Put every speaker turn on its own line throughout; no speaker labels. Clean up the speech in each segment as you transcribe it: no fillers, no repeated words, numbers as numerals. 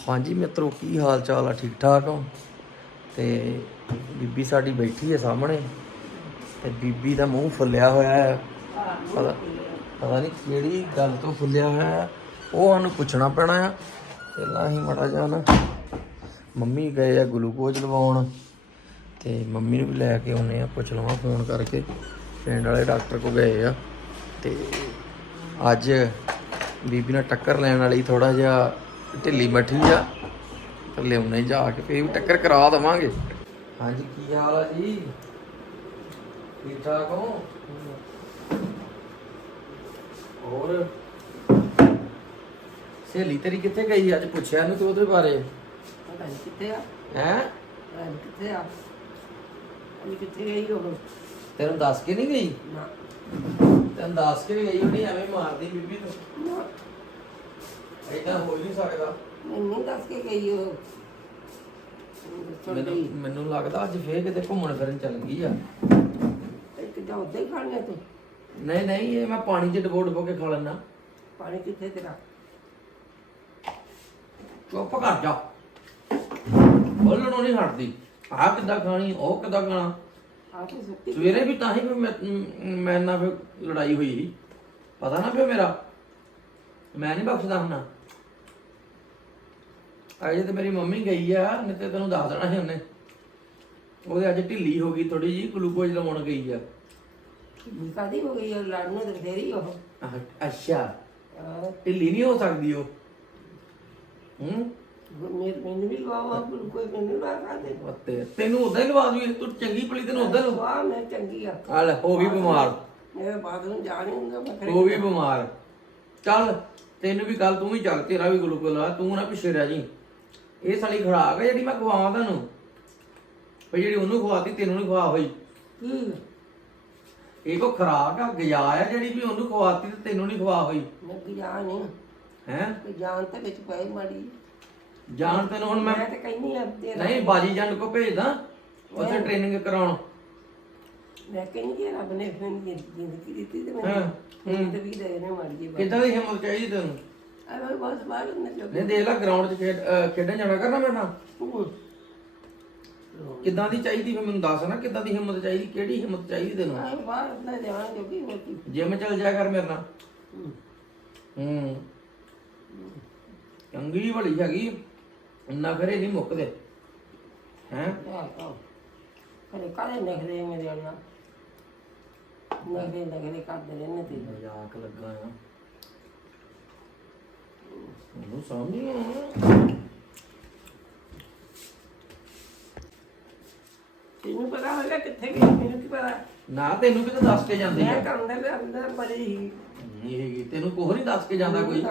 ਹਾਂਜੀ ਮਿੱਤਰੋ, ਕੀ ਹਾਲ ਚਾਲ ਆ? ਠੀਕ ਠਾਕ ਹੋ? ਤੇ ਬੀਬੀ ਸਾਡੀ ਬੈਠੀ ਹੈ ਸਾਹਮਣੇ ਤੇ ਬੀਬੀ ਦਾ ਮੂੰਹ ਫੁੱਲਿਆ ਹੋਇਆ ਹੈ। ਪਤਾ ਨਹੀਂ ਕਿਹੜੀ ਗੱਲ ਤੋਂ ਫੁੱਲਿਆ ਹੋਇਆ ਹੈ, ਉਹ ਸਾਨੂੰ ਪੁੱਛਣਾ ਪੈਣਾ ਆ। ਪਹਿਲਾਂ ਅਸੀਂ ਮਾੜਾ ਜਿਹਾ ਨਾ ਮੰਮੀ ਗਏ ਆ ਗਲੂਕੋਜ਼ ਲਵਾਉਣ ਤੇ ਮੰਮੀ ਨੂੰ ਵੀ ਲੈ ਕੇ ਆਉਂਦੇ ਆ, ਪੁੱਛ ਲਵਾਂ ਫੋਨ ਕਰਕੇ। ਪਿੰਡ ਵਾਲੇ ਡਾਕਟਰ ਕੋਲ ਗਏ ਆ ਤੇ ਅੱਜ ਬੀਬੀ ਨਾਲ ਟੱਕਰ ਲੈਣ ਵਾਲੀ ਥੋੜਾ ਜਿਹਾ ਢਿੱਲੀ ਮੱਠੀ ਆ, ਤੇ ਲਿਆਉਣੇ ਜਾ ਕੇ ਫਿਰ ਵੀ ਟੱਕਰ ਕਰਾ ਦੇਵਾਂਗੇ। ਹਾਂਜੀ, ਕੀ ਹਾਲ ਆ ਜੀ? ਠੀਕ ਠਾਕ ਹੋ? ਹੋਰ ਸਹੇਲੀ ਤੇਰੀ ਕਿੱਥੇ ਗਈ? ਅੱਜ ਪੁੱਛਿਆ ਨੀ ਤੂੰ ਉਹਦੇ ਬਾਰੇ।
ਪਤਾ ਨਹੀਂ ਕਿੱਥੇ ਆ।
ਹੈਂ?
ਪਤਾ ਨਹੀਂ ਕਿੱਥੇ ਆ। ਉਹ ਕਿੱਥੇ ਗਈ ਉਹ?
ਤੈਨੂੰ ਦੱਸ ਕੇ ਨਹੀਂ ਗਈ?
ਨਾ
ਤੈਨੂੰ ਦੱਸ ਕੇ ਗਈ ਉਹਨੇ? ਐਵੇਂ ਮਾਰਦੀ ਬੀਬੀ ਤੂੰ।
ਨਾ
ਏਦਾਂ ਹੋ ਹੀ ਨਹੀਂ ਸਕਦਾ।
ਮੈਨੂੰ ਦੱਸ ਕੇ ਗਈ ਉਹ।
ਮੈਨੂੰ ਲੱਗਦਾ ਅੱਜ ਫੇਰ ਕਿਤੇ ਘੁੰਮਣ ਫਿਰਨ ਚੱਲ ਗਈ ਆ।
ਇੱਕ ਤਾਂ ਉੱਦਾਂ ਹੀ ਖਾਣੀਆਂ ਤੂੰ।
ਨਹੀਂ ਨਹੀਂ, ਇਹ ਮੈਂ ਪਾਣੀ 'ਚ ਡਬੋ ਕੇ ਖਾ ਲੈਣਾ।
ਪਾਣੀ ਕਿੱਥੇ ਤੇਰਾ?
ਚੁੱਪ ਕਰ ਜਾ, ਬੋਲਣੋਂ ਨਹੀਂ ਹਟਦੀ। ਆਹ ਕਿੱਦਾਂ ਖਾਣੀ, ਉਹ ਕਿੱਦਾਂ ਖਾਣਾ।
ਆ ਕੇ ਸੁੱਤੀ
ਸਵੇਰੇ ਵੀ ਤਾਂ ਹੀ ਮੈਂ ਨਾਲ ਫਿਰ ਲੜਾਈ ਹੋਈ ਸੀ। ਪਤਾ ਨਾ ਫਿਰ ਮੇਰਾ, ਮੈਂ ਨਹੀਂ ਬਖਸ਼ਦਾ ਹੁੰਨਾ। ਅਜੇ ਤੇ ਮੇਰੀ ਮੰਮੀ ਗਈ ਆ, ਨਹੀਂ ਤੇ ਤੈਨੂੰ ਦੱਸ ਦੇਣਾ ਸੀ ਉਹਨੇ। ਉਹਦੇ ਅੱਜ ਢਿੱਲੀ ਹੋ ਗਈ ਥੋੜੀ ਜੀ, ਗਲੂਕੋਜ਼ ਲਵਾਉਣ ਗਈ ਆ।
ਕਾਦੀ ਹੋ ਗਈ ਉਹ? ਲੜਨ ਨੂੰ ਤੇ ਬਥੇਰੀ ਉਹ।
ਅੱਛਾ, ਢਿੱਲੀ ਨਹੀਂ ਹੋ ਸਕਦੀ ਉਹ।
ਮੈਨੂੰ ਵੀ ਲਵਾਵਾ, ਕੋਈ ਮੈਨੂੰ ਨਾ ਖਾਦੇ।
ਤੈਨੂੰ ਉਦਾਂ ਹੀ ਲਵਾ ਦੂਗੀ, ਤੂੰ ਚੰਗੀ ਭਲੀ, ਤੈਨੂੰ ਉਦਾਂ
ਲਵਾ। ਮੈਂ ਚੰਗੀ ਆ।
ਆ ਲੈ, ਹੋ ਗਈ ਬਿਮਾਰ।
ਮੇਰੇ ਬਾਥਰੂਮ ਜਾ ਨਹੀਂ ਹੁੰਦਾ ਮੈਂ।
ਹੋ ਗਈ ਬਿਮਾਰ। ਚੱਲ ਤੈਨੂੰ ਵੀ ਕੱਲ ਤੂੰ ਵੀ ਚੱਲ, ਤੇਰਾ ਵੀ ਗਲੂਕੋਜ਼ ਲਾ। ਤੂੰ ਨਾ ਪਿੱਛੇ ਰਹਿ ਜੀ। ਇਹ ਸਾਲੀ ਖੁਰਾਕ ਹੈ ਜਿਹੜੀ ਮੈਂ ਖਵਾਵਾਂ ਤੁਹਾਨੂੰ, ਵੀ ਜਿਹੜੀ ਉਹਨੂੰ ਖਵਾਤੀ ਤੈਨੂੰ ਨਹੀਂ ਖਵਾ ਹੋਈ। ਇਹ ਕੋ ਖੁਰਾਕ ਆ, ਗਿਜਾ ਆ ਜਿਹੜੀ ਵੀ ਉਹਨੂੰ ਖਵਾਤੀ ਤੇ ਤੈਨੂੰ ਨਹੀਂ ਖਵਾ ਹੋਈ।
ਮੈਂ ਗਿਜਾ ਨਹੀਂ
ਹੈ
ਜਾਨ ਤਾਂ ਵਿੱਚ ਪਏ ਮਾੜੀ
ਜਾਣ। ਤੈਨੂੰ ਹੁਣ ਮੈਂ
ਤੇ ਕਹਿੰਦੀ ਆ
ਨਹੀਂ ਬਾਜੀ ਜੰਡ ਕੋ ਭੇਜਦਾ ਉੱਥੇ ਟ੍ਰੇਨਿੰਗ ਕਰਾਉਣ।
ਮੈਂ ਕਹਿੰਦੀ ਕਿ ਰੱਬ ਨੇ ਫਿਰ ਜ਼ਿੰਦਗੀ ਦਿੱਤੀ ਤੇ ਮੈਂ ਤੇ ਵੀ ਦੇ ਨੇ ਮਾਰੀ ਜੀ।
ਕਿੱਦਾਂ ਦੀ ਹਿੰਮਤ ਚਾਹੀਦੀ ਤੈਨੂੰ?
ਆ ਬਸ ਬਾਹਰ ਨਾ ਚੁੱਕ।
ਨਹੀਂ ਦੇਖ ਲੈ, ਗਰਾਊਂਡ 'ਚ ਖੇਡਣ ਜਾਣਾ ਕਰਨਾ ਮੇਰੇ ਨਾਲ। ਕਿੱਦਾਂ ਦੀ ਚਾਹੀਦੀ ਫਿਰ ਮੈਨੂੰ ਦੱਸ ਨਾ, ਕਿੱਦਾਂ ਦੀ ਹਿੰਮਤ ਚਾਹੀਦੀ? ਕਿਹੜੀ ਹਿੰਮਤ ਚਾਹੀਦੀ ਤੈਨੂੰ?
ਆ ਬਾਹਰ ਨਾ ਜਾਣ ਜੋਗੀ ਹੋਤੀ।
ਜਿਮ ਚੱਲ ਜਾਇਆ ਕਰ ਮੇਰੇ ਨਾਲ। ਚੰਗੀ ਭਲੀ ਹੈਗੀ, ਨਖਰੇ ਨਹੀਂ ਮੁੱਕਦੇ। ਹੈਂ?
ਕਦੇ ਕਾਲੇ ਨਖਰੇ ਮੇਰੇ ਨਾਲ ਨਖਰੇ ਕਰਦੇ ਰਹਿੰਦੇ ਤੇ।
ਮਜ਼ਾਕ ਲੱਗਾ ਆ ਉਹਨੂੰ, ਸਮਝ ਨਹੀਂ ਆਉਂਦਾ।
ਤੈਨੂੰ ਪਤਾ ਹੋਗਾ ਕਿੱਥੇ ਗਈ? ਮੈਨੂੰ ਕੀ ਪਤਾ
ਨਾ ਤੈਨੂੰ ਕਿਤੇ ਦੱਸ ਕੇ ਜਾਂਦੇ ਆ?
ਮੈਂ ਤਾਂ ਅੰਦਰ ਬੜੀ ਹੀ
ਇਹ ਤੈਨੂੰ ਕੋਹ ਨਹੀਂ ਦੱਸ ਕੇ ਜਾਂਦਾ ਕੋਈ?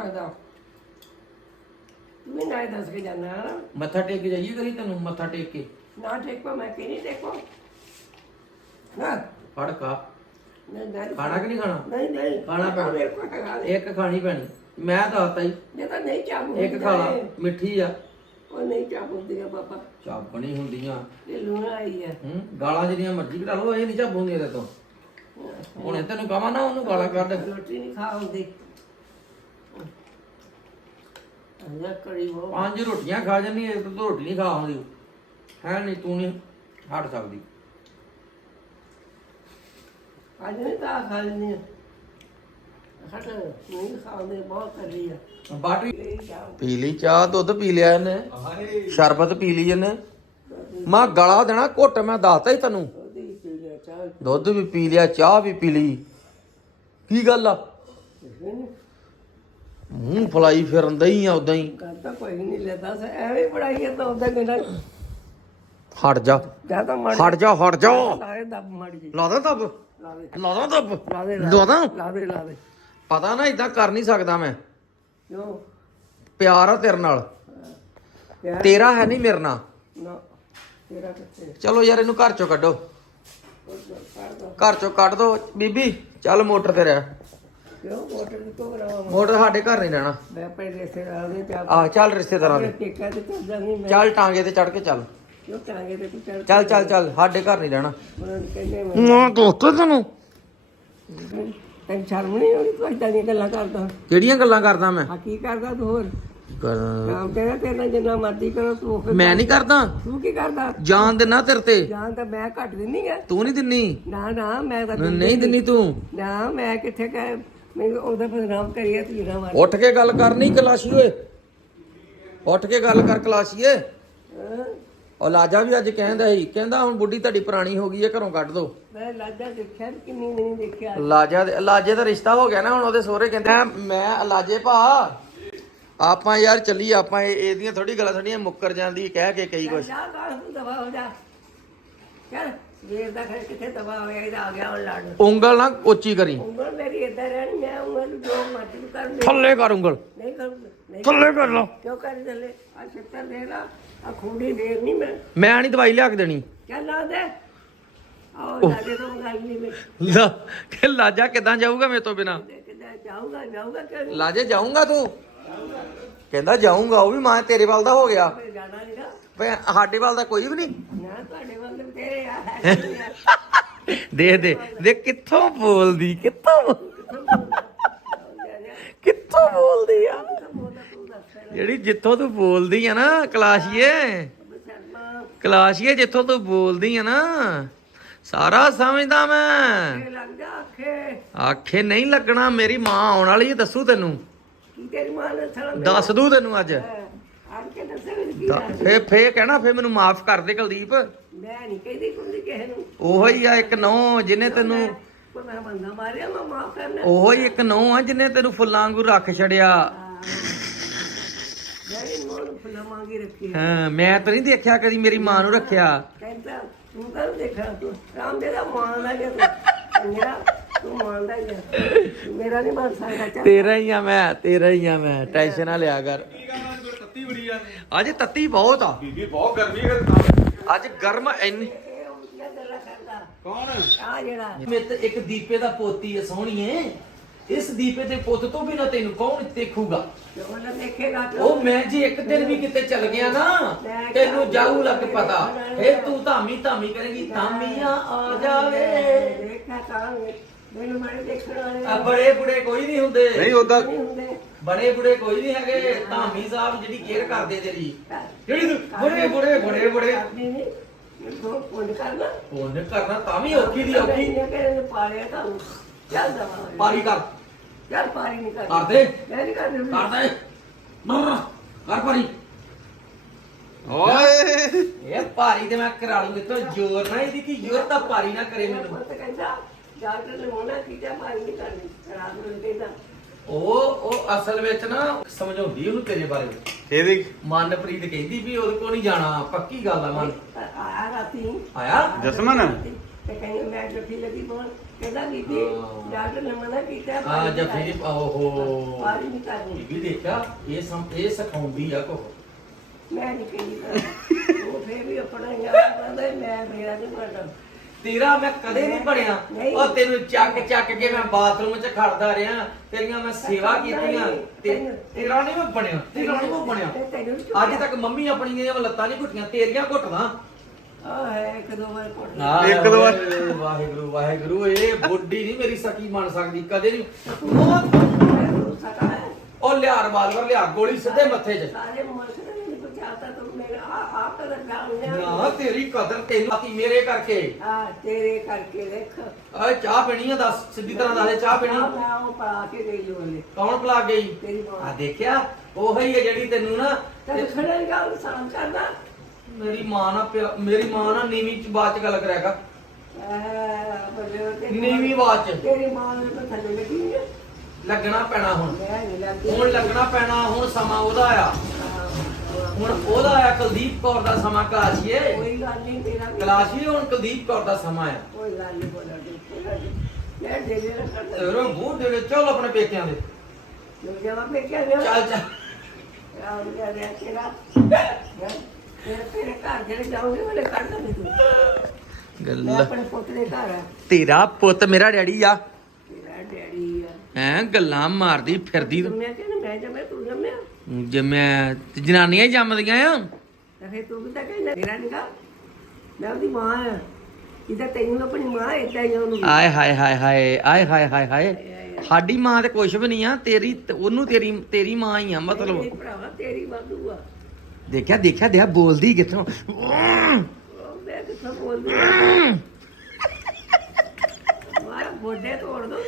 ਤੂੰ ਵੀ ਨਾ ਦੱਸ ਕੇ ਜਾਣਾ ਨਾ।
ਮੱਥਾ ਟੇਕ ਕੇ ਜਾਈਏ ਕਰੀ, ਤੈਨੂੰ ਮੱਥਾ ਟੇਕ ਕੇ
ਨਾ ਟੇਕੋ, ਮੈਂ ਕਿ ਨਹੀਂ ਟੇਕੋ ਨਾ।
ਫੜ ਖਾ।
ਨਹੀਂ
ਖਾਣਾ ਕਿ ਨਹੀਂ ਖਾਣਾ?
ਨਹੀਂ
ਖਾਣਾ ਪੈਣਾ।
ਮੇਰੇ ਕੋਲ ਹੈਗਾ
ਇੱਕ ਖਾਣੀ ਪੈਣੀ, ਮੈਂ ਦੱਸਤਾ ਜੀ।
ਜੇ ਤਾਂ ਨਹੀਂ ਚਾਬੂ
ਇੱਕ ਖਾ ਲਾ, ਮਿੱਠੀ ਆ।
ਉਹ ਨਹੀਂ ਚਾਬੂ ਦੀਆ ਬਾਬਾ,
ਚੱਬ ਨਹੀਂ ਹੁੰਦੀਆਂ।
ਇਹ ਲੂਣਾ ਆਈ ਹੈ।
ਗਾਲਾਂ ਜਿਹੜੀਆਂ ਮਰਜ਼ੀ ਕਢਾ ਲਓ, ਇਹ ਨਹੀਂ ਚੱਬ ਹੁੰਦੀਆਂ ਇਹਦੇ ਤੋਂ। ਹੁਣ ਤੈਨੂੰ ਕਹਾਂ ਨਾ ਉਹਨੂੰ ਗਾਲਾਂ ਕੱਢ।
ਰੋਟੀ ਨਹੀਂ ਖਾ ਹੁੰਦੀ। ਅੰਦਰ ਕਰੀ ਉਹ
5 ਰੋਟੀਆਂ ਖਾ ਜਾਂਦੀ, ਇੱਕ ਤੋਂ ਰੋਟੀ ਨਹੀਂ ਖਾ ਹੁੰਦੀ ਹੈ। ਨਹੀਂ ਤੂੰ ਨਹੀਂ ਹਟ ਸਕਦੀ।
ਅੱਜ ਨਹੀਂ ਤਾਂ ਖਾ ਲੈਂਦੀ ਹਟ ਨਹੀਂ ਖਾਉਂਦੇ, ਬਹੁਤ ਕਰੀ ਆ।
ਬਾਟੀ ਪੀ ਲਈ ਚਾਹ, ਦੁੱਧ ਪੀ ਲਿਆ ਇਹਨੇ, ਸ਼ਰਬਤ ਪੀ ਲਈ ਇਹਨੇ। ਮੈਂ ਗਲਾ ਦੇਣਾ ਘੁੱਟ, ਮੈਂ ਦੱਸਤਾ ਹੀ ਤੈਨੂੰ। ਦੁੱਧ ਵੀ ਪੀ ਲਿਆ, ਚਾਹ ਵੀ ਪੀ ਲਈ। ਕੀ ਗੱਲ ਆ? ਮੂੰਹ ਫਲਾਈ ਫਿਰਦਾ ਹੀ ਆ ਉਦਾਂ ਹੀ।
ਕਰਦਾ ਕੋਈ ਨਹੀਂ ਲੈਦਾ ਸ ਐਵੇਂ ਪੜਾਈ ਹੈ ਤਾਂ ਉਹਦਾ ਕਿਹੜਾ।
ਹਟ ਜਾ,
ਜਿਆਦਾ ਮਾਰ
ਹਟ ਜਾ, ਹਟ ਜਾ।
ਲਾਏ ਦੱਬ ਮਾਰ ਜੀ।
ਲਾ ਦਾਂ ਦੱਬ,
ਲਾ ਦੇ
ਲਾ ਦਾਂ ਦੱਬ,
ਲਾ ਦੇ
ਲਾ ਦਾਂ।
ਲਾ ਦੇ
ਪਤਾ ਨਾ ਇਦਾਂ ਕਰ ਨਹੀਂ ਸਕਦਾ ਮੈਂ।
ਕਿਉਂ?
ਪਿਆਰ ਆ ਤੇਰੇ ਨਾਲ, ਤੇਰਾ ਹੈ ਨਹੀਂ ਮੇਰੇ ਨਾਲ।
ਨਾ ਤੇਰਾ ਕਿੱਥੇ?
ਚਲੋ ਯਾਰ ਇਹਨੂੰ ਘਰ ਚੋਂ ਕੱਢੋ, ਘਰ ਚੋਂ ਕੱਢ ਦੋ। ਬੀਬੀ ਚੱਲ ਮੋਟਰ ਤੇ ਰਹਿ।
ਕਿਉਂ? ਮੋਟਰ ਕਿਉਂ ਕਰਾਵਾਂ?
ਮੋਟਰ ਸਾਡੇ ਘਰ ਨਹੀਂ ਰਹਿਣਾ।
ਮੈਂ ਪਹਿਲੇ ਰਿਸ਼ਤੇਦਾਰ ਦੇ ਤੇ
ਆਹ ਚੱਲ ਰਿਸ਼ਤੇਦਾਰਾਂ ਦੇ,
ਟੇਕਾ ਤੇ ਚੱਲ ਜਾਂਦੀ ਮੈਂ।
ਚੱਲ ਟਾਂਗੇ ਤੇ ਚੜ ਕੇ ਚੱਲ।
ਕਿਉਂ ਟਾਂਗੇ ਤੇ ਤੂੰ ਚੱਲ?
ਚੱਲ ਚੱਲ ਚੱਲ, ਸਾਡੇ ਘਰ ਨਹੀਂ ਰਹਿਣਾ।
ਉਹਨਾਂ ਨੂੰ ਕਹਿੰਦੇ
ਨਾ ਦੋਸਤ ਤੈਨੂੰ
ਤੈਨੂੰ ਸ਼ਰਮ ਨਹੀਂ ਆਉਂਦੀ? ਤੂੰ ਏਦਾਂ ਦੀਆਂ ਗੱਲਾਂ ਕਰਦਾ।
ਕਿਹੜੀਆਂ ਗੱਲਾਂ ਕਰਦਾ ਮੈਂ?
ਆ ਕੀ ਕਰਦਾ ਤੂੰ? ਹੋਰ ਕੰਮ ਤੇਰਾ ਤੇਰਾ ਜਿੰਨਾ ਮਰਜ਼ੀ ਕਰੋ ਤੂੰ ਫਿਰ
ਮੈਂ ਨਹੀਂ ਕਰਦਾ,
ਤੂੰ ਕੀ ਕਰਦਾ
ਜਾਨ ਦਿਨਾ ਤੇਰੇ ਤੇ।
ਜਾਨ ਤਾਂ ਮੈਂ ਘੱਟ ਦਿੰਨੀ ਆ
ਤੂੰ ਨਹੀਂ ਦਿੰਨੀ,
ਨਾ ਨਾ ਮੈਂ ਤਾਂ
ਨਹੀਂ ਦਿੰਨੀ ਤੂੰ।
ਨਾ ਮੈਂ ਕਿੱਥੇ ਕਹਿ ਮੈਨੂੰ ਉਹਦਾ ਬਦਨਾਮ ਕਰੀਏ ਤੂੰ ਨਾ ਮਾਰ
ਉੱਠ ਕੇ ਗੱਲ ਕਰਨੀ ਕਲਾਸ਼ੀ ਓਏ, ਉੱਠ ਕੇ ਗੱਲ ਕਰ ਕਲਾਸ਼ੀਏ। ਉਹ ਲਾਜਾ ਵੀ ਅੱਜ ਕਹਿੰਦਾ ਸੀ, ਕਹਿੰਦਾ ਹੁਣ ਬੁੱਢੀ ਤੁਹਾਡੀ ਪੁਰਾਣੀ ਹੋ ਗਈ ਹੈ, ਘਰੋਂ ਕੱਢ ਦੋ।
ਮੈਂ ਲਾਜਾ ਦੇਖਿਆ ਤੇ ਕਿੰਨੀ ਨਹੀਂ ਦੇਖਿਆ
ਲਾਜੇ ਦਾ ਰਿਸ਼ਤਾ ਹੋ ਗਿਆ ਨਾ ਹੁਣ, ਉਹਦੇ ਸਹੁਰੇ ਕਹਿੰਦੇ ਮੈਂ ਲਾਜੇ ਭਾ ਆਪਾਂ ਯਾਰ ਚੱਲੀ, ਆਪਾਂ ਇਹਦੀਆਂ ਥੋੜੀ ਗੱਲਾਂ ਥੋੜੀਆਂ ਮੁੱਕਰ ਜਾਂਦੀ ਕਹਿ ਕੇ ਕਈ ਕੁਛ।
ਜਾ ਗਾਲ ਤੂੰ ਦਵਾ ਹੋ ਜਾ ਚੱਲ ਵੇਰ ਦਾ ਖੜ ਕਿੱਥੇ ਦਵਾ ਹੋਇਆ ਇਹਦਾ ਆ ਗਿਆ ਹੁਣ ਲੜ
ਉਂਗਲ ਨਾ ਉੱਚੀ ਕਰੀ,
ਉਂਗਲ ਮੇਰੀ ਏਦਾਂ ਰਹਿਣੀ ਮੈਂ ਉਂਗਲ ਜੋ ਮਰਜ਼ੀ ਕਰ ਲੈ
ਥੱਲੇ ਕਰ ਉਂਗਲ,
ਨਹੀਂ ਕਰ ਨਹੀਂ
ਥੱਲੇ ਕਰ ਲਾ।
ਕਿਉਂ ਕਰ ਥੱਲੇ ਆ ਛੱਤਰ ਦੇ ਲਾ ਆ ਖੂਡੀ ਦੇ ਨਹੀਂ
ਮੈਂ ਨਹੀਂ ਦਵਾਈ ਲਿਆ ਕੇ ਦੇਣੀ।
ਚੱਲ ਲਾ ਦੇ ਆਓ ਲਾਜੇ ਤੋਂ ਗੱਲ ਨਹੀਂ ਮੈਂ
ਲਾ ਕਿ ਲਾਜਾ ਕਿੱਦਾਂ ਜਾਊਗਾ ਮੇਰੇ ਤੋਂ ਬਿਨਾ?
ਕਿੱਦਾਂ ਜਾਊਗਾ ਜਾਊਗਾ ਕਿ
ਲਾਜੇ ਜਾਊਂਗਾ ਤੂੰ? ਕਹਿੰਦਾ ਜਾਊਂਗਾ, ਉਹ ਵੀ ਮਾਂ ਤੇਰੇ ਵੱਲ ਦਾ ਹੋ ਗਿਆ,
ਫਿਰ ਜਾਣਾ ਨਹੀਂਗਾ
ਭਈ ਸਾਡੇ ਵੱਲ ਦਾ ਕੋਈ ਵੀ ਨਹੀਂ।
ਨਾ ਤੁਹਾਡੇ ਵੱਲ ਤੇ ਤੇਰੇ ਆ
ਦੇ ਕਿੱਥੋਂ ਬੋਲਦੀ, ਕਿੱਥੋਂ ਬੋਲਦੀ ਆ, ਜਿਹੜੀ ਜਿੱਥੋਂ ਤੂੰ ਬੋਲਦੀ ਆ ਨਾ ਕਲਾਸ਼ੀਏ ਜਿੱਥੋਂ ਤੂੰ ਬੋਲਦੀ ਆ ਨਾ ਸਾਰਾ ਸਮਝਦਾ ਮੈਂ।
ਲੱਗ ਜਾ ਆਖੇ
ਆਖੇ ਨਹੀਂ ਲੱਗਣਾ, ਮੇਰੀ ਮਾਂ ਆਉਣ ਵਾਲੀ ਹੈ, ਦੱਸੂ ਤੈਨੂੰ,
ਕੀ ਤੇਰੀ ਮਾਂ ਨੇ ਸਲਾਮ
ਦੱਸ ਦੂ ਤੈਨੂੰ ਅੱਜ।
ਆੜ ਕੇ ਦੱਸੇ ਕੀ
ਫੇ ਕਹਿਣਾ ਫੇ ਮੈਨੂੰ ਮਾਫ ਕਰ ਦੇ ਕੁਲਦੀਪ।
ਮੈਂ ਨਹੀਂ ਕਹਿੰਦੀ ਕੁੰਦੀ ਕਿਸੇ ਨੂੰ
ਉਹੋ ਹੀ ਆ ਇੱਕ ਨੌ ਜਿਹਨੇ ਤੈਨੂੰ,
ਕੋਈ ਮੈਂ ਬੰਦਾ ਮਾਰਿਆ ਮੈਂ ਮਾਫ ਕਰਨਾ
ਉਹੋ ਹੀ ਇੱਕ ਨੌ ਆ ਜਿਹਨੇ ਤੈਨੂੰ ਫੁੱਲਾਂ ਵਾਂਗੂ ਰੱਖ ਛੜਿਆ।
ਜਿਹੜੀ ਮੋਰ ਫੁੱਲਾਂ ਮੰਗੀ ਰੱਖੀ
ਹਾਂ ਮੈਂ ਤਾਂ ਨਹੀਂ ਦੇਖਿਆ ਕਦੀ ਮੇਰੀ ਮਾਂ ਨੂੰ ਰੱਖਿਆ।
ਕਹਿੰਦਾ ਤੂੰ ਕਰ ਦੇਖਾ ਤੂੰ ਰਾਮ ਦੇ ਦਾ ਮਾਨ ਦਾ ਜੇ ਮੇਰਾ ਤੂੰ ਮੰਨਦਾ ਹੀ ਆ ਮੇਰਾ ਨਹੀਂ ਮੰਨ ਸਕਦਾ ਚੱਲ
ਤੇਰਾ ਹੀ ਆ ਮੈਂ, ਟੈਨਸ਼ਨ ਨਾ ਲਿਆ ਕਰ।
ਤੱਤੀ ਬੜੀ ਆ
ਅੱਜ ਤੱਤੀ ਬਹੁਤ ਆ
ਬੀਬੀ, ਬਹੁਤ ਗਰਮੀ ਹੈ।
ਅੱਜ ਗਰਮ ਇੰਨੀ।
ਇਹ ਉਲਟੀਆਂ ਗੱਲਾਂ ਕਰਦਾ
ਕੌਣ?
ਆ ਜਿਹੜਾ
ਮੇਰੇ ਤੇ ਇੱਕ ਦੀਪੇ ਦਾ ਪੋਤੀ ਹੈ ਸੋਹਣੀਏ, ਇਸ ਦੀਪੇ ਦੇ ਪੁੱਤ ਤੋਂ ਬਿਨਾ ਤੈਨੂੰ ਕੌਣ ਦੇਖੂਗਾ?
ਉਹਨੇ ਦੇਖੇਗਾ ਤੇ
ਉਹ ਮੈਂ ਜੇ ਇੱਕ ਦਿਨ ਵੀ ਕਿਤੇ ਚੱਲ ਗਿਆ ਨਾ ਤੈਨੂੰ ਜਾਊ ਲੱਗ ਪਤਾ, ਫੇਰ ਤੂੰ ਧਾਮੀ ਕਰੇਗੀ, ਧਾਮੀਆਂ ਆ ਜਾਵੇ।
ਦੇਖਿਆ ਤਾਂ ਮੈਨੂੰ ਮਾਰੇ ਦੇਖਣ ਵਾਲੇ
ਆ ਬੜੇ ਬੁੜੇ ਕੋਈ ਨਹੀਂ ਹੁੰਦੇ,
ਨਹੀਂ ਉਹਦਾ
ਨਹੀਂ ਹੁੰਦੇ
ਬੜੇ ਬੁੜੇ ਕੋਈ ਨਹੀਂ ਹੈਗੇ। ਧਾਮੀ ਸਾਹਿਬ ਜਿਹੜੀ ਕੇਅਰ ਕਰਦੇ ਤੇਰੀ, ਜਿਹੜੀ ਬੜੇ
ਆਪਣੀ ਨਹੀਂ ਦੋ ਫੋਨ ਕਰਨਾ
ਉਹਨੇ ਕਰਨਾ ਤਾਂ ਵੀ ਔਖੀ ਦੀ ਔਖੀ।
ਇਹਨੇ ਕਹਿੰਦੇ ਪਾਲਿਆ ਤਾਂ ਚੱਲ ਦਵਾ
ਪਾਰੀ ਕਰ
ਚੱਲ ਪਾਰੀ ਨਹੀਂ ਕਰ
ਕਰਦੇ
ਮੈਂ ਨਹੀਂ ਕਰਦੀ
ਕਰਦਾ ਕਰ ਪਾਰੀ।
ਓਏ
ਇਹ ਭਾਰੀ ਤੇ ਮੈਂ ਕਰਾ ਲੂੰ ਇਤੋਂ ਜ਼ੋਰ ਨਾ, ਇਹਦੀ ਕੀ ਜ਼ੋਰ ਤਾਂ ਭਾਰੀ ਨਾ ਕਰੇ ਮੈਨੂੰ।
ਉਹ ਤਾਂ ਕਹਿੰਦਾ ਡਾਕਟਰ ਨੇ ਮੋਨਾ ਕੀਤਾ ਪਾਰੀ ਨਹੀਂ ਕਰਨੀ ਰਾਤ ਨੂੰ ਕਹਿੰਦਾ
ਉਹ ਅਸਲ ਵਿੱਚ ਨਾ ਸਮਝਾਉਂਦੀ ਉਹਨੂੰ ਤੇਰੇ ਬਾਰੇ।
ਇਹਦੀ
ਮਨਪ੍ਰੀਤ ਕਹਿੰਦੀ ਵੀ ਉਹਦੇ ਕੋਲ ਨਹੀਂ ਜਾਣਾ, ਪੱਕੀ ਗੱਲ ਆ। ਮਨ
ਆਇਆ ਰਾਤੀ
ਆਇਆ
ਜਸਮਨ
ਤੇ ਕਹਿੰਦੇ ਮੈਂ ਜੱਫੀ ਲੱਗੀ ਬੋਲ ਕਹਿੰਦਾ ਬੀਬੀ ਡਾਕਟਰ ਨੇ ਮਨਾ ਕੀਤਾ
ਆ ਜੱਫੀ ਦੀ ਓਹੋ
ਪਾਰੀ ਨਹੀਂ ਕਰਨੀ
ਵੀ ਦੇਖਿਆ ਇਹ ਸਿਖਾਉਂਦੀ ਆ ਕੋ।
ਮੈਂ ਨਹੀਂ ਕਹਿੰਦੀ ਉਹ ਫੇਰ ਵੀ ਆਪਣਾ ਯਾਰ ਕਹਿੰਦਾ ਮੈਂ ਮੇਰਾ ਨਹੀਂ ਬਣਦਾ
ਤੇਰਾ ਮੈਂ ਕਦੇ ਨਹੀਂ ਬਣਿਆ। ਉਹ ਤੈਨੂੰ ਚੱਕ ਕੇ ਮੈਂ ਬਾਥਰੂਮ 'ਚ ਖੜਦਾ ਰਿਹਾ, ਤੇਰੀਆਂ ਮੈਂ ਸੇਵਾ ਕੀਤੀਆਂ, ਤੇਰਾ ਨਹੀਂ ਮੈਂ ਬਣਿਆ। ਅੱਜ ਤੱਕ ਮੰਮੀ ਆਪਣੀ ਦੀਆਂ ਲੱਤਾਂ ਨਹੀਂ ਘੁੱਟੀਆਂ, ਤੇਰੀਆਂ ਘੁੱਟਦਾ।
ਆ ਹੈ ਇੱਕ ਦੋ ਵਾਰ ਕੋਟ
ਇੱਕ ਦੋ ਵਾਰ।
ਵਾਹਿਗੁਰੂ ਇਹ ਬੁੱਢੀ ਨਹੀਂ ਮੇਰੀ ਸਕੀ ਬਣ ਸਕਦੀ ਕਦੇ ਨਹੀਂ।
ਸਕਾ ਹੈ
ਉਹ ਲਿਆ ਰਿਵਾਲਵਰ ਲਿਆ, ਗੋਲੀ ਸਿੱਧੇ ਮੱਥੇ 'ਚ।
ਸਾਰੇ ਮਸਲੇ ਨਹੀਂ ਬਚਾਤਾ ਤੂੰ ਮੇਰਾ ਆਪ ਤਾਂ ਜਾਣ
ਨਾ ਤੇਰੀ ਕਦਰ ਤੈਨੂੰ ਆਤੀ ਮੇਰੇ ਕਰਕੇ।
ਆ ਤੇਰੇ ਕਰਕੇ ਦੇਖ
ਆ ਚਾਹ ਪੀਣੀ ਆ, ਦੱਸ ਸਿੱਧੀ ਤਰ੍ਹਾਂ ਦੱਸ ਦੇ, ਚਾਹ ਪੀਣੀ?
ਮੈਂ ਉਹ ਪਾ ਕੇ ਗਈ ਉਹਨੇ
ਕੌਣ ਪਿਲਾ ਗਈ?
ਤੇਰੀ ਮਾਂ
ਆ ਦੇਖਿਆ ਉਹੀ ਹੈ ਜਿਹੜੀ ਤੈਨੂੰ ਨਾ
ਤੇ ਖੜੇ ਗੱਲ ਸਾਮ ਕਰਦਾ
ਮੇਰੀ ਮਾਂ ਨਾ ਨੀਵੀਂ ਚ ਬਾਤ ਚ ਗੱਲ ਕਰਿਆ ਕਰ। ਨੀਵੀਂ ਬਾਤ ਚ
ਤੇਰੀ ਮਾਂ ਨੇ ਤਾਂ ਥੱਲੇ ਲੱਗੀ ਹੈ
ਲੱਗਣਾ ਪੈਣਾ ਹੁਣ,
ਮੈਂ ਨਹੀਂ ਲੱਗਦੀ
ਹੁਣ ਲੱਗਣਾ ਪੈਣਾ। ਹੁਣ ਸਮਾਂ ਉਹਦਾ ਆ, ਹੁਣ ਉਹਦਾ ਆ ਕੁਲਦੀਪ ਕੌਰ ਦਾ ਸਮਾਂ। ਕਲਾਸ਼ੀਏ
ਕੋਈ ਗੱਲ ਨਹੀਂ ਤੇਰਾ
ਕਲਾਸ਼ੀਏ ਹੁਣ ਕੁਲਦੀਪ ਕੌਰ ਦਾ ਸਮਾਂ ਆ।
ਕੋਈ ਗੱਲ ਨਹੀਂ ਬੋਲਦੀ ਮੈਂ ਦੇ ਦੇ ਕਰਦਾ
ਤੇਰੇ ਮੂੰਹ ਦੇ ਵਿੱਚ ਚੱਲ ਆਪਣੇ ਪੇਕਿਆਂ ਦੇ
ਜੋ ਜਵਾਬ ਮੈਂ ਕਿਹਾ ਗਿਆ
ਚੱਲ
ਆ ਗਿਆ ਰਿਹਾ ਤੇਰਾ ਤੇਰੇ ਘਰ ਜਿਹੜੇ ਜਾਓਗੇ ਉਹਨੇ ਕੱਢ ਦੇ ਤੂੰ ਮੈਂ
ਗੱਲ।
ਆਪਣੇ ਪੁੱਤ ਦੇ ਘਰ ਆ
ਤੇਰਾ ਪੁੱਤ ਮੇਰਾ ਡੈਡੀ ਆ,
ਤੇਰਾ ਡੈਡੀ ਆ
ਐ ਗੱਲਾਂ ਮਾਰਦੀ ਫਿਰਦੀ ਤੂੰ।
ਮੈਂ ਕਹਿੰਦਾ ਮੈਂ ਜੰਮਿਆ ਤੂੰ ਜੰਮਿਆ
ਜੰਮਿਆ ਜਨਾਨੀਆਂ ਹੀ ਜੰਮਦੀਆਂ ਆ।
ਤਾਂ ਫਿਰ ਤੂੰ ਵੀ ਤਾਂ ਕਹਿੰਦਾ ਤੇਰਾ ਨਿਕਾ ਮੈਂ ਉਹਦੀ ਮਾਂ ਆ ਇਹਦਾ ਤੈਨੂੰ ਆਪਣੀ ਮਾਂ ਏਦਾਂ ਹੀ ਉਹਨੂੰ
ਆਏ ਹਾਏ ਹਾਏ ਹਾਏ ਆਏ ਹਾਏ ਹਾਏ ਹਾਏ ਸਾਡੀ ਮਾਂ ਤੇ ਕੁਛ ਵੀ ਨਹੀਂ ਆ, ਤੇਰੀ ਉਹਨੂੰ ਤੇਰੀ ਮਾਂ ਹੀ ਆ ਮਤਲਬ।
ਨਹੀਂ ਭਰਾਵਾ ਤੇਰੀ ਵਾਧੂ ਆ।
ਦੇਖਿਆ ਬੋਲਦੀ ਕਿੱਥੋਂ।
ਮੈਂ ਕਿੱਥੋਂ ਬੋਲਦੀ ਆ? ਮਾਰਾ ਗੋਡੇ ਤੋੜ ਦੋ।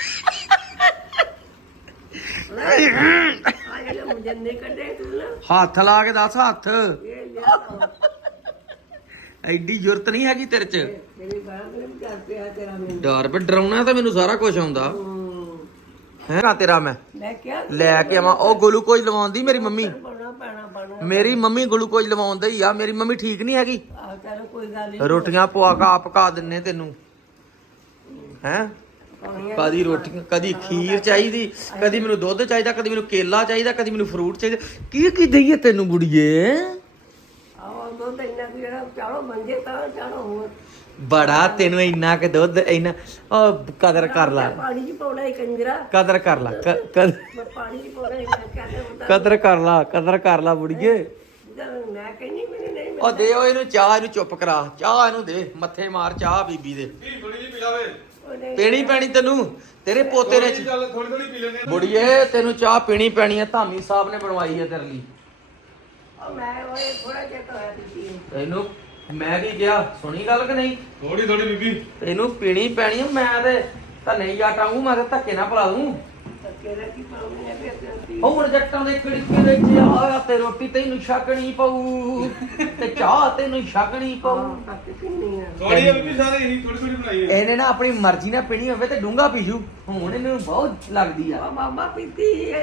ਆ ਜਿਹੜੇ ਮੁੰਡੇ ਕੱਢੇ ਤੂੰ ਨਾ,
ਹੱਥ ਲਾ ਕੇ ਦੱਸ ਹੱਥ।
ਇਹ ਲਿਆ ਤਾਂ
ਐਡੀ ਜ਼ਰੂਰਤ ਨਹੀਂ ਹੈਗੀ ਤੇਰੇ 'ਚ।
ਮੇਰੀ ਬਾਤ ਨਹੀਂ ਕਰ ਪਿਆ ਤੇਰਾ ਮੈਨੂੰ।
ਡਰ ਵੀ ਡਰਾਉਣਾ ਤਾਂ ਮੈਨੂੰ ਸਾਰਾ ਕੁਝ ਆਉਂਦਾ ਹੈ ਨਾ ਤੇਰਾ। ਮੈਂ
ਕਿਹਾ
ਲੈ ਕੇ ਆਵਾਂ ਉਹ ਗਲੂਕੋਜ਼ ਲਵਾਉਂਦੀ ਮੇਰੀ ਮੰਮੀ।
ਬਣਾ
ਮੇਰੀ ਮੰਮੀ ਗਲੂਕੋਜ਼ ਲਵਾਉਂਦੀ ਹੀ ਆ। ਮੇਰੀ ਮੰਮੀ ਠੀਕ ਨਹੀਂ ਹੈਗੀ।
ਆ ਚਲੋ ਕੋਈ ਗੱਲ ਨਹੀਂ।
ਰੋਟੀਆਂ ਪਕਾ ਦਿੰਨੇ ਤੈਨੂੰ ਹੈ। ਕਦੀ ਰੋਟੀਆਂ, ਕਦੀ ਖੀਰ ਚਾਹੀਦੀ, ਕਦੀ ਮੈਨੂੰ ਦੁੱਧ ਚਾਹੀਦਾ, ਕਦੀ ਮੈਨੂੰ ਕੇਲਾ ਚਾਹੀਦਾ, ਕਦੀ ਮੈਨੂੰ ਫਰੂਟ ਚਾਹੀਦਾ। ਕੀ ਦਈਏ ਤੈਨੂੰ ਬੁੜੀਏ?
ਆਹ ਦੁੱਧ ਇੰਨਾ ਕੁ ਜਿਹੜਾ ਚਾੜੋ ਮੰਗੇ ਤਾਂ ਚਾੜੋ ਹੋਰ
ਬੜਾ ਤੈਨੂੰ ਇੰਨਾ ਕਿ ਦੁੱਧ ਇੰਨਾ। ਉਹ ਕਦਰ ਕਰ ਲੈ,
ਪਾਣੀ ਚ ਪਾਉਣਾ ਹੀ ਕੰਜਰਾ।
ਕਦਰ ਕਰ ਲੈ,
ਮੈਂ ਪਾਣੀ ਚ ਪਾਉਣਾ ਹੀ ਕਹਿੰਦਾ ਹੁੰਦਾ।
ਕਦਰ ਕਰ ਲਾ ਬੁੜੀਏ।
ਮੈਂ ਕਹਿੰਦੀ ਮੈਨੂੰ ਨਹੀਂ
ਉਹ ਦੇ ਉਹ ਇਹਨੂੰ ਚਾਹ, ਇਹਨੂੰ ਚੁੱਪ ਕਰਾ। ਚਾਹ ਇਹਨੂੰ ਦੇ, ਮੱਥੇ ਮਾਰ ਚਾਹ ਬੀਬੀ ਦੇ।
ਥੋੜੀ ਜਿਹੀ ਪੀ ਲਾਵੇ।
ਪੀਣੀ ਪੈਣੀ ਤੈਨੂੰ, ਤੇਰੇ ਪੋਤੇ ਨੇ।
ਚੱਲ ਥੋੜੀ ਥੋੜੀ ਪੀ ਲੈਣੇ।
ਬੁੜੀਏ ਤੈਨੂੰ ਚਾਹ ਪੀਣੀ ਪੈਣੀ ਹੈ, ਧਾਮੀ ਸਾਹਿਬ ਨੇ ਬਣਵਾਈ ਹੈ ਤੇਰੇ ਲਈ।
ਮੈਂ ਉਹ ਥੋੜਾ ਜਿਹਾ ਹੋਇਆ ਪੀਤੀ।
ਤੈਨੂੰ ਮੈਂ ਕੀ ਕਿਹਾ, ਸੁਣੀ ਗੱਲ ਕਿ ਨਹੀਂ?
ਥੋੜੀ ਥੋੜੀ ਬੀਬੀ
ਤੈਨੂੰ ਪੀਣੀ ਪੈਣੀ ਹੈ। ਮੈਂ ਤੇ ਤਾਂ ਨਹੀਂ ਜਾਟਾਂਗੂ, ਮੈਂ ਤੇ ਧੱਕੇ ਨਾ ਪਲਾ ਦੂੰ।
ਤੇਰਾ ਕੀ ਪਾਉਣੀ ਹੈ ਫਿਰ?
ਉਹ ਹੁਣ ਜੱਟਾਂ ਦੇ ਕਿੜਕੇ ਦੇ ਚ ਆਇਆ ਤੇ ਰੋਟੀ ਤੈਨੂੰ ਛਕਣੀ ਪਊ ਤੇ ਚਾਹ ਤੈਨੂੰ ਛਕਣੀ ਪਊ।
ਕਿੰਨੀ ਆ?
ਥੋੜੀ ਜਿਹੀ ਬੀਬੀ ਸਾਰੇ ਇਹੀ ਥੋੜੀ ਥੋੜੀ ਬਣਾਈ ਹੈ।
ਇਹਨੇ ਨਾ ਆਪਣੀ ਮਰਜ਼ੀ ਨਾਲ ਪੀਣੀ ਹੋਵੇ ਤੇ ਡੂੰਗਾ ਪੀਜੂ। ਹੁਣ ਇਹਨੂੰ ਬਹੁਤ ਲੱਗਦੀ ਆ।
ਮਾਮਾ ਪੀਤੀ ਹੈ।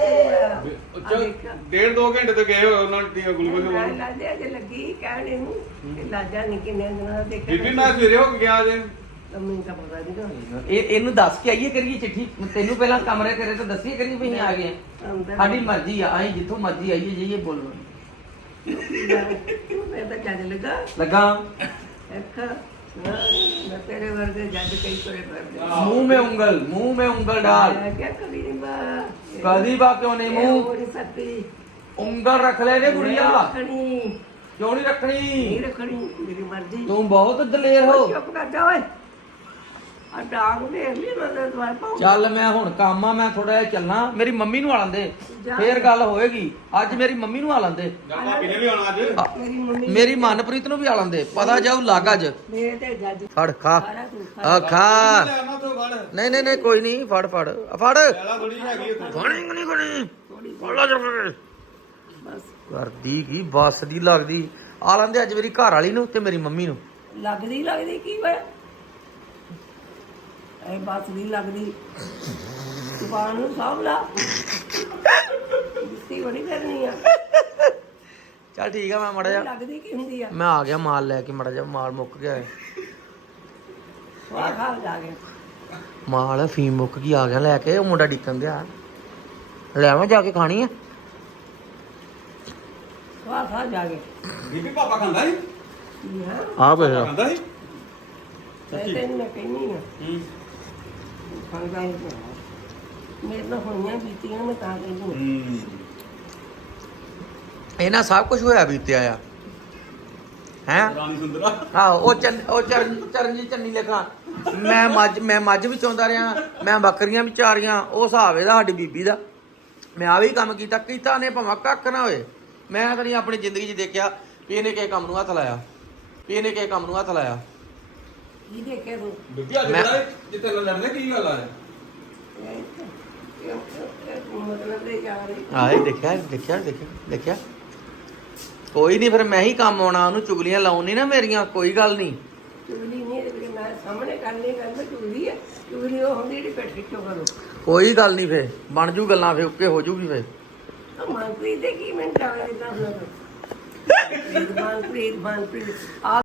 ਡੇਢ 2 ਘੰਟੇ ਤੋਂ ਗਏ ਹੋਏ ਉਹਨਾਂ ਦੀ ਗਲੂਕੋਜ਼
ਮੈਂ
ਲਵਾਉਣ।
ਲਾਜੇ ਅਜੇ ਲੱਗੀ ਕਹਿਣ ਇਹਨੂੰ ਕਿ ਲਾਜਾ ਨਹੀਂ ਕਿੰਨੇ ਦਿਨਾਂ ਦਾ ਦੇਖਿਆ।
ਬੀਬੀ ਮੈਂ ਸਵੇਰੇ ਹੋ ਕੇ ਗਿਆ ਜੇ।
ਮੈਨੂੰ ਤਾਂ ਪਤਾ ਨਹੀਂ
ਇਹਨੂੰ ਦੱਸ ਕੇ ਆਈਏ ਕਰੀਏ ਚਿੱਠੀ। ਤੈਨੂੰ ਪਹਿਲਾਂ ਕਮਰੇ ਤੇਰੇ ਤੋਂ ਦੱਸੀਏ ਕਰੀਏ ਵੀ ਅਸੀਂ ਆ ਗਏ ਆ। ਸਾਡੀ ਮਰਜ਼ੀ ਆ, ਅਸੀਂ ਜਿੱਥੋਂ ਮਰਜ਼ੀ ਆਈਏ ਜਾਈਏ ਬੋਲੋ।
ਮੈਂ ਤਾਂ ਜੱਜ
ਲੱਗਾ
ਇੱਕ ਮੈਂ ਤੇਰੇ ਵਰਗੇ ਜੱਜ ਕਈ ਕੋਲੇ ਫਿਰਦੇ।
मुंह में उंगल डाल।
ਮੈਂ ਕਿਹਾ ਕਦੀ ਨਹੀਂ ਬਾ
कदी बा क्यों नहीं मुंह
ਹੋ ਨਹੀਂ ਸਕਦੀ।
उंगल रख ले रे बुढ़िया।
ਰੱਖਣੀ
क्यों नहीं रखनी?
ਨਹੀਂ ਰੱਖਣੀ ਮੇਰੀ ਮਰਜ਼ੀ।
तुम बहुत दलेर हो।
ਚੁੱਪ ਕਰ ਜਾ ਓਏ। ਆ ਡਾਂਗ ਦੇਖ ਲਈ ਮੈਂ ਤੇ ਦੁਆਰ ਪਾਉਂ।
ਚੱਲ ਮੈਂ ਹੁਣ ਕੰਮ ਆ, ਮੈਂ ਥੋੜਾ ਜਿਹਾ ਚੱਲਣਾ। ਮੇਰੀ ਮੰਮੀ ਨੂੰ ਆਲਣ ਦੇ, ਫੇਰ ਗੱਲ ਹੋਏਗੀ। ਅੱਜ ਮੇਰੀ ਮੰਮੀ ਨੂੰ ਆਲਣ ਦੇ,
ਜਦ ਭਾਬੀ ਨੇ ਵੀ ਆਉਣਾ ਅੱਜ।
ਮੇਰੀ ਮੰਮੀ
ਮੇਰੀ ਮਨਪ੍ਰੀਤ ਨੂੰ ਵੀ ਆਲਣ ਦੇ। ਪਤਾ ਜਾਊ ਲੱਗ ਅੱਜ।
ਮੇਰੇ ਤੇ ਜੱਜ
ਫੜ ਖਾ
ਸਾਰਾ ਤੂੰ
ਆ ਖਾ।
ਲੈਣਾ ਤੋਂ ਫੜ।
ਨਹੀਂ ਕੋਈ ਨਹੀਂ, ਫੜ ਫੜ।
ਲੈਣਾ ਥੋੜੀ ਹੈਗੀ ਉੱਥੇ।
ਖਾਣੀ ਨਹੀਂ ਫੜ ਲਾ ਜਾ।
ਬਸ
ਕਰਦੀ ਕੀ ਬੱਸ ਦੀ ਲੱਗਦੀ। ਆਲਣ ਦੇ ਅੱਜ ਮੇਰੀ ਘਰ ਵਾਲੀ ਨੂੰ ਤੇ ਮੇਰੀ ਮੰਮੀ ਨੂੰ।
ਲੱਗਦੀ ਕੀ ਵੇ ਐ ਬਾਤ ਨਹੀਂ ਲੱਗਦੀ। ਜ਼ੁਬਾਨ ਨੂੰ ਸਾਂਭ ਲਾ। ਦਿੱਤੀ ਬੜੀ ਕਰਨੀ ਆ।
ਚੱਲ ਠੀਕ ਆ, ਮੈਂ ਮੜਾ ਜਾ।
ਲੱਗਦੀ ਕੀ ਹੁੰਦੀ ਆ?
ਮੈਂ ਆ ਗਿਆ ਮਾਲ ਲੈ ਕੇ। ਮੜਾ ਜਾ ਮਾਲ ਮੁੱਕ ਗਿਆ ਹੈ।
ਸਵਾਹ ਖਾ ਜਾ ਕੇ
ਮਾਲ ਫੀਮ ਮੁੱਕ ਗਈ, ਆ ਗਿਆ ਲੈ ਕੇ। ਉਹ ਮੁੰਡਾ ਡਿੱਕਣ ਗਿਆ, ਲੈਵਾਂ ਜਾ ਕੇ ਖਾਣੀ ਆ।
ਸਵਾਹ ਖਾ ਜਾ ਕੇ।
ਬੀਬੀ ਪਾਪਾ ਖਾਂਦਾ ਸੀ?
ਕੀ ਹੈ
ਆ ਬਈ
ਖਾਂਦਾ ਸੀ?
ਤੈਨੂੰ ਮੈਂ ਕਹਿੰਦੀ ਆ
ਹੂੰ।
ਖਾਂਦਾ ਹੀ ਮੇਰੇ ਨਾਲ ਹੋਈਆਂ ਬੀਤੀਆਂ ਮੈਂ ਤਾਂ ਕਹਿੰਦੀ
ਹੂੰ।
ਇਹਨਾਂ ਸਭ ਕੁਝ ਹੋਇਆ ਬੀਤਿਆ ਆ ਹੈ।
ਰਾਣੀ ਸੁੰਦਰਾ।
ਆਹੋ ਉਹ ਚਰਨਜੀਤ ਚੰਨੀ ਲੇਖਾ। ਮੈਂ ਮੱਝ ਵੀ ਚਾਹੁੰਦਾ ਰਿਹਾ, ਮੈਂ ਬੱਕਰੀਆਂ ਵੀ ਚਾਰੀਆਂ। ਉਹ ਹਿਸਾਬ ਇਹਦਾ ਸਾਡੀ ਬੀਬੀ ਦਾ। ਮੈਂ ਆ ਵੀ ਕੰਮ ਕੀਤਾ ਨੇ ਭਾਵੇਂ ਕੱਖ ਨਾ ਹੋਏ। ਮੈਂ ਤਾਂ ਨਹੀਂ ਆਪਣੀ ਜ਼ਿੰਦਗੀ 'ਚ ਦੇਖਿਆ ਵੀ ਇਹਨੇ ਕਿਸੇ ਕੰਮ ਨੂੰ ਹੱਥ ਲਾਇਆ,
ਕੀ ਦੇਖਿਆ ਤੂੰ?
ਬੀਬੀ ਅੱਜ ਬੜਾ ਜਿੱਤੇ ਲੜਨੇ ਕੀ ਗੱਲ ਆ?
ਮਤਲਬ ਦੇ ਜਾ ਰਹੀ
ਆਏ ਦੇਖਿਆ। ਕੋਈ ਨਹੀਂ, ਫਿਰ ਮੈਂ ਹੀ ਕੰਮ ਆਉਣਾ। ਉਹਨੂੰ ਚੁਗਲੀਆਂ ਲਾਉਣ ਨਹੀਂ ਨਾ ਮੇਰੀਆਂ। ਕੋਈ ਗੱਲ ਨਹੀਂ।
ਚੁਗਲੀ ਨਹੀਂ ਇਹਦੇ ਮੈਂ ਸਾਹਮਣੇ ਕਰਨੀ ਗੱਲ ਮੈਂ ਚੁਗਲੀ ਹੈ। ਚੁਗਲੀ ਉਹ ਹੁੰਦੀ ਜਿਹੜੀ ਪਿੱਠ ਪਿੱਛੋਂ ਕਰੋ।
ਕੋਈ ਗੱਲ ਨਹੀਂ, ਫੇ ਬਣ ਜੂ ਗੱਲਾਂ, ਫੇ ਓਕੇ ਹੋ ਜੂਗੀ ਫੇ।
ਮਨਪ੍ਰੀਤ ਦੇ ਕੀ ਮਿੰਟ ਆਵੇ ਇਦਾਂ ਮਨਪ੍ਰੀਤ ਆ